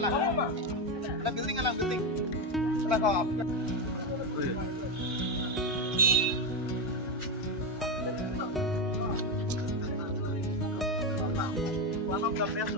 building anak building. Kenapa? One of the best.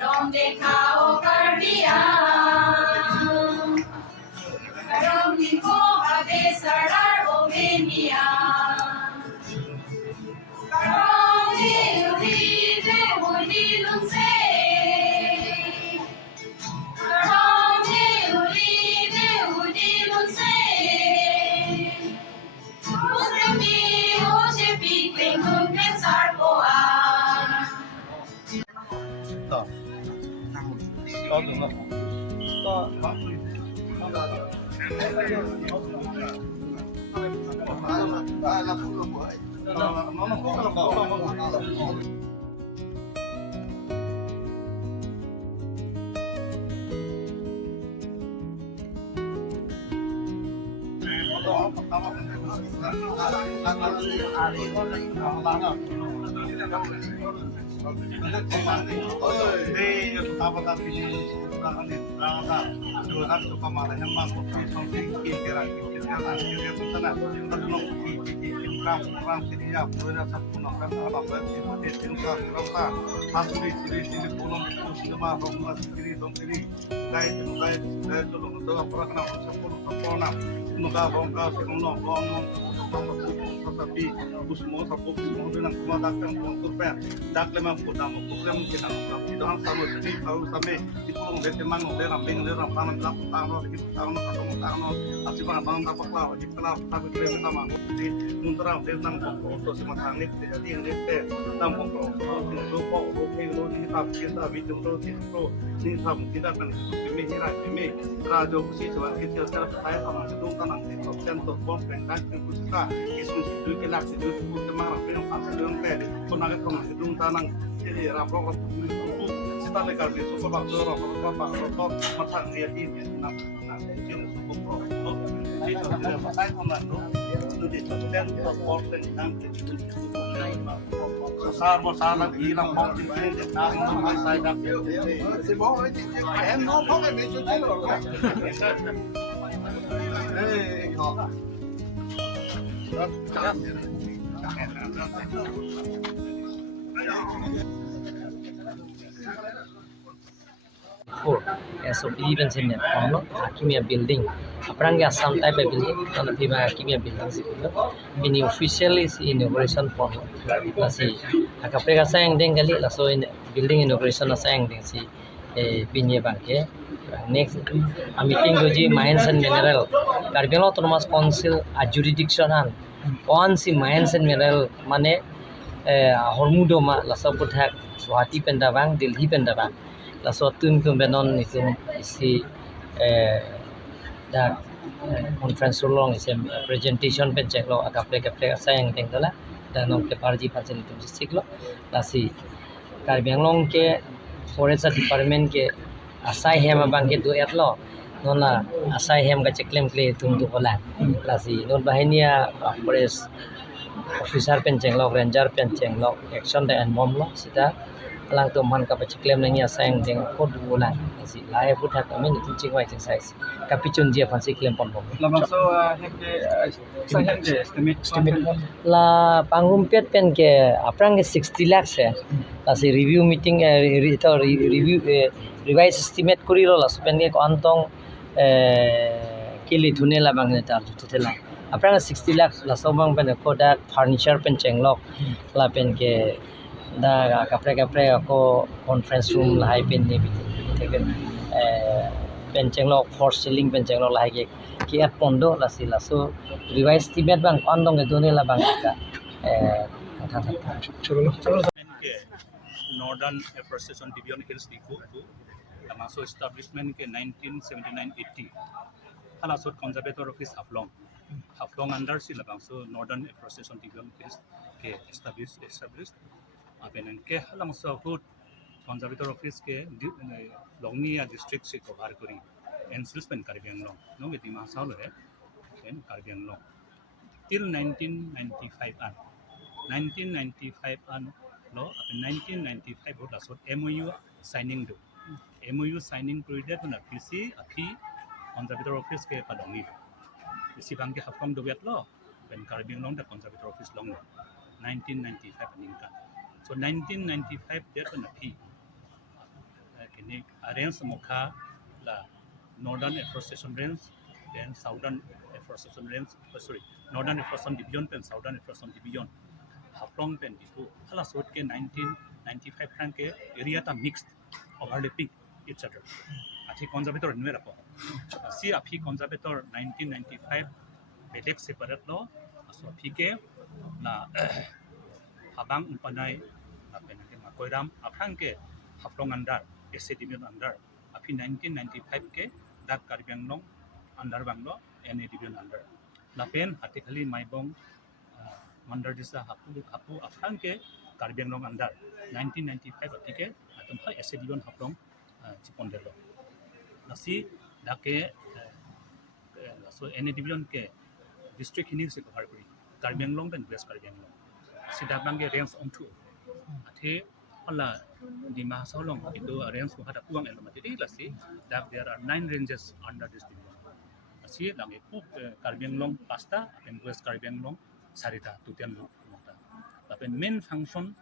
Rom dekao karbiang, rom niko habe sarar ovenia. Rom di de udi lunse, rom di de udi lunse. Usemi oje pikeng kunke sarpoa. Có được không? Có. Tapi semua sapuk semua dengan kuatkan konturper dak lemah putang program kita itu han sama sini tahu sampai di pulau bete mang oleh rambing oleh rampanan dak tanah di tanah atau tanah asli bang bang dapat lah di kelap tapi kira kita mang di muntra tentang foto semua tangnik jadi yang dete tentang foto itu kok oke lo ini kita video lo ini kita kan demi hirai demi radio kusi coba kita saya sama gedung tanang di top center bom pengkat kita isu itu kelak itu kita marah dengan pasal yang tadi pun agak kena gedung tanang jadi rapor kita lekar di suku bakso rapor matang dia ini nak jadi suku pro jadi saya sama itu di top center bom pengkat itu besar lagi hilang bom ini dan saya dapat si bom ini em nó có cái bị chút thế rồi SOP event sini, kalau kimia building, apa yang Assam type building, kalau kimia building sih, ini officially si inauguration for nasi, agak mereka sayang deng kali, langsung ini building inauguration sayang deng si pinya bangke. Next, a meeting goji Mines and Mineral, Cargano Autonomous Council a jurisdiction han, one si Mines and Mineral mane Hormudoma, langsung putak Swati Pendavang, Delhi Pendavang. Langsung tun benon itu isi dak conference long is presentation pen check lo akapre sayang teng dola da nong ke parji facility district lo lasi Karbi Anglong ke forest department ke asai hem abang ke du et lo nona asai hem ka cheklem kle tum du hola lasi non bahania forest officer pen cheng lo ranger pen cheng lo action da and mom lo sita lang to man ka cheklem nang ya sang deng ko du hola lasi lai put ha kamen tu ching wai exercise kapichun je fansi klem pon bo Lamang so hekde sa hekde estimate la pangum pet pen ke aprang ke 60 lakhs hai lasi review meeting review revise estimate kuri lo las pen ke antong kili thune la bang ne tar thutela aprang 60 lakhs la sobang pen ko da furniture pen chenglok la pen ke da kapre ko conference room la hai pen ne theken pen chenglok for ceiling pen chenglok la hai ke at pondo lasi laso revise estimate bang andong ke done la bang ka के Northern Afforestation Division Hills Diphu Tamaso establishment के 1979-80 Halasot Conservator Office Haflong under Silabangso Northern Afforestation Division Hills के established apenan के Halamso Hood Conservator Office के Longnia district से cover करी enforcement Caribbean law no with the Masalo and Caribbean law till 1995 an law 1995 hot asot MOU signing do MOU signing period na PC api conservator office ke padongi PC bang ke hafkom do wet law ben Caribbean long the conservator office long 1995 ningka so 1995 that na api kini arrange mokha la Northern Afforestation Range then Southern Afforestation Range Northern Afforestation Division then Southern Afforestation Division Haflong pen Diphu hala sort ke 1995 frank ke area ta mixed overlapping each other athi conservator nwe rapo si api conservator 1995 bedek separate lo aso api ke na habang umpanai apen ke makoiram aphang ke Haflong under Division under api 1995 ke dak Caribbean long under banglo NA Division under lapen hatikali maibong Mandar disa hapu afang ke Caribbean long under 1995 atike atom ha SDion hapong chipondelo nasi dake so NA division ke district hini se cover kuri Caribbean long dan West Caribbean long sida bange range on to athe hala di mahasolong itu range ko hada puang elomati di lasi that there are 9 ranges under this division asi lange ku Caribbean long pasta and West Caribbean long sarita tutian lo tapi main function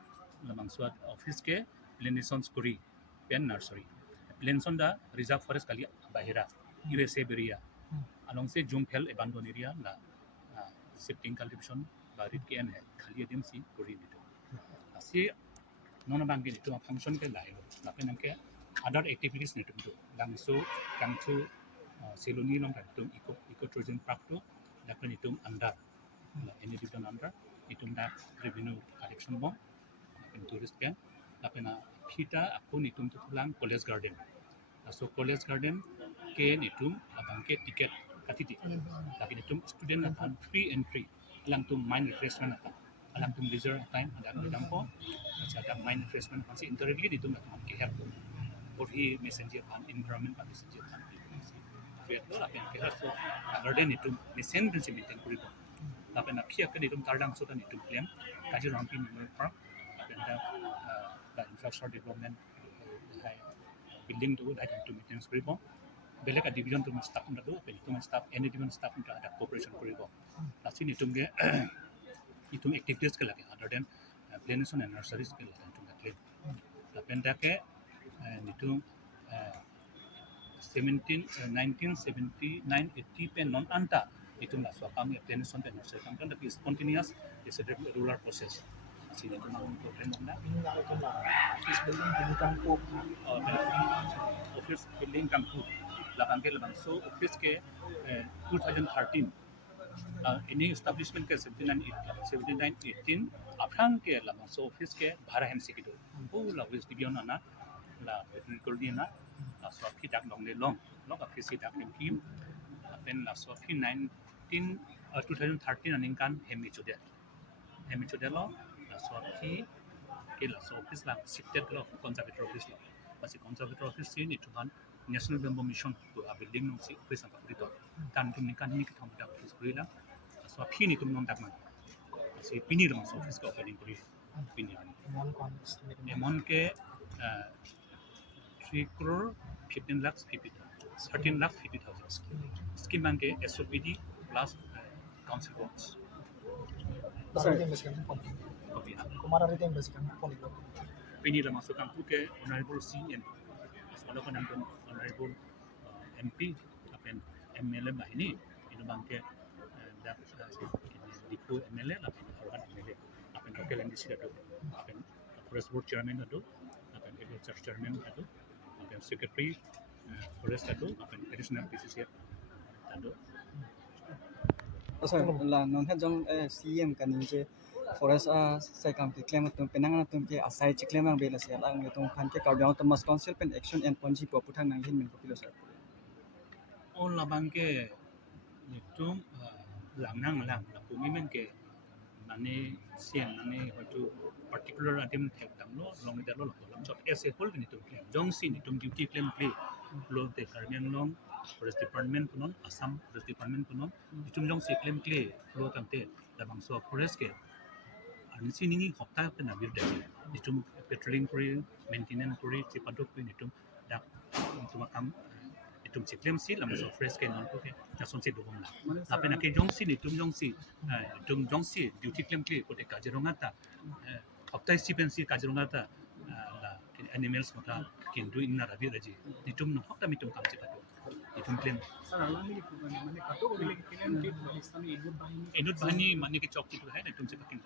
lamang suat office ke plantation kuri pen nursery plantation da reserve forest kali bahira USA area along se jumphel abandoned area la shifting cultivation barit ke en hai khali edem si kuri dito asi non bangi dito function ke lailo tapi namke other activities nitum to langso kangchu seloni long dito ecotourism park to dapat nitum under ini division under itum da revenue collection bong apen tourist pen apena kita aku nitum tu tulang college garden so college garden ke nitum abang ke tiket katiti tapi nitum student akan free entry alang tum mind refreshment akan alang tum leisure time ada dampo ada mind refreshment pasti indirectly nitum akan ke help or he messenger pan environment pan messenger pan itu apen ke so garden nitum messenger maintain kuri tapi nak kiak ke nitum tardang sudah nitum claim kaji rampi member park tapi ada infrastructure development building tu ada nitum maintenance kuri bo belak a division tu staffunda do nitum staff any division staffunda ada cooperation kuri bo lasi nitum ge nitum activities ke lagi other than plantation and nurseries ke lagi nitum claim tapi ndake nitum 1979-80 pen non anta itu nak suapang plantation dan nursery kan tapi spontaneous is a regular process sini tu nak program mana office building di kangpu office building kangpu lapang ke labang so office ke 2013 ini establishment ke 79-18 apang ke labang so office ke bhara hem sikido la wis division ana la technical dia na so kita long le long office dak nem team เป็นหลักสูตรที่2013อันนี้กันเฮมิจูเดลล์หลักสูตรที่เกี่ยวกับออฟฟิศหลัก17แล้วคอนเซอร์เวทออฟฟิศแล้วภาษีคอนเซอร์เวทออฟฟิศที่นี่ทุกท่าน National Bamboo Mission ตัวบิลดิ้งนู้นสิคุยสังกัดบริษัทการทุนนี้การนี่คือทำจากที่สุริละส่วนพี่นี่ตุ้มน้องดักมันภาษีปีนี้เรามาออฟฟิศก็โอเพนนิ่งบริปีนี้amount के 3 crore 15 lakhs 13 lakhs 50,000 scheme bank के SOPD plus council bonds Kumara rin yung basic ang point ko. Pini la masuk kangpu ke honorable CM soalnya kan nonton honorable MP apen MLA bah ini bangke dak Diphu MLA apen hawan MLA apen local MDC ado apen forest board chairman ado apen church chairman ado apen secretary forest ado apen additional PCC ado Sir, la non ha jong CM kan je forest sai kam ke claim tum penang tum ke asai che claim ang bela sia lang tum khan ke kaudang tum mas council pen action and ponji po puthang nang hin min ko pilo sir. On la bangke nitum lang la pumi men ke nani sian nani hotu particular item thek dam lo long da lo lam chop as a whole nitum claim jong si nitum duty claim play lo te karmian long forest department punon assam forest department punon nitum jong si claim play lo tamte da bangso forest ke ani si nini hopta pe na bir da nitum patrolling kuri maintenance kuri chipadok pe nitum dak nitum kam nitum si claim si lam so forest ke non ko ke na son si dogom la tapi na ke jong si nitum jong si duty claim play ko te kajironga ta hopta si pen si kajironga ta la animals mata kin do inna rabi raji nitum no hopta mitum kam chipadok nitum claim Sir, alam niyo po ba naman kato ulit kinan kit Pakistani idut bahini. edut bahani mani ke chok tu hai nitum se pakin